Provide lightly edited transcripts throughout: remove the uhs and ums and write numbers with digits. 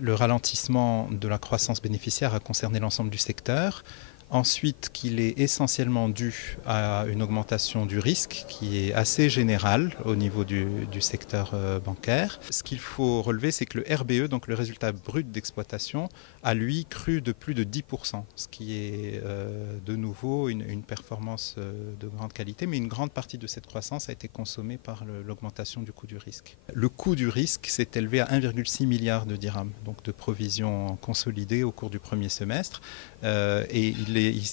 le ralentissement de la croissance bénéficiaire a concerné l'ensemble du secteur. Ensuite, qu'il est essentiellement dû à une augmentation du risque qui est assez générale au niveau du secteur bancaire. Ce qu'il faut relever, c'est que le RBE, donc le résultat brut d'exploitation, a lui cru de plus de 10%, ce qui est de nouveau une performance de grande qualité, mais une grande partie de cette croissance a été consommée par l'augmentation du coût du risque. Le coût du risque s'est élevé à 1,6 milliard de dirhams, donc de provisions consolidées au cours du premier semestre, et il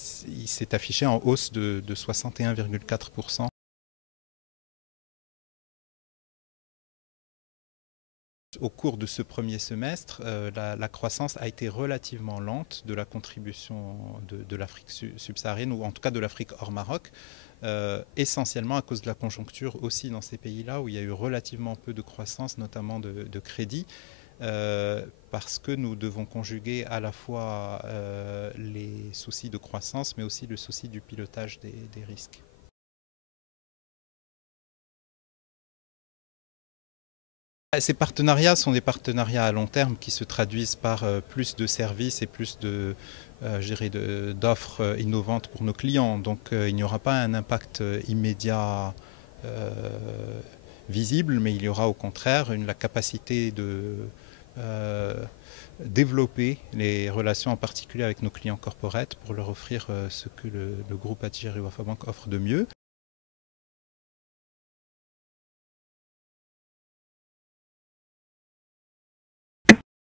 s'est affiché en hausse de 61,4%. Au cours de ce premier semestre, la croissance a été relativement lente de la contribution de l'Afrique subsaharienne, ou en tout cas de l'Afrique hors Maroc, essentiellement à cause de la conjoncture aussi dans ces pays-là où il y a eu relativement peu de croissance, notamment de crédit, parce que nous devons conjuguer à la fois les soucis de croissance, mais aussi le souci du pilotage des risques. Ces partenariats sont des partenariats à long terme qui se traduisent par plus de services et plus d'offres innovantes pour nos clients. Donc il n'y aura pas un impact immédiat visible, mais il y aura au contraire la capacité de développer les relations en particulier avec nos clients corporate pour leur offrir ce que le groupe Attijari Wafa Bank offre de mieux.